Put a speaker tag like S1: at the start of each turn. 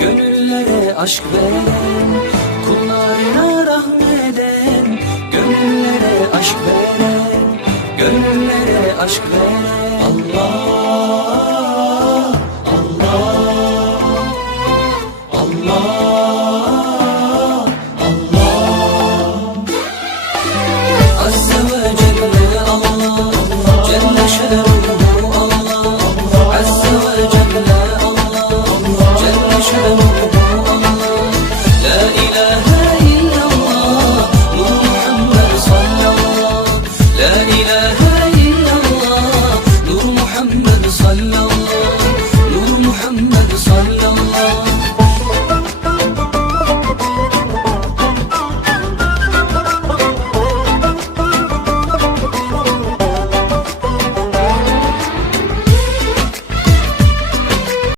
S1: Gönüllere aşk veren Kullarına rahmeden. Gönüllere aşk veren Gönüllere aşk veren. Allah Allah Allah Allah. Azza Mine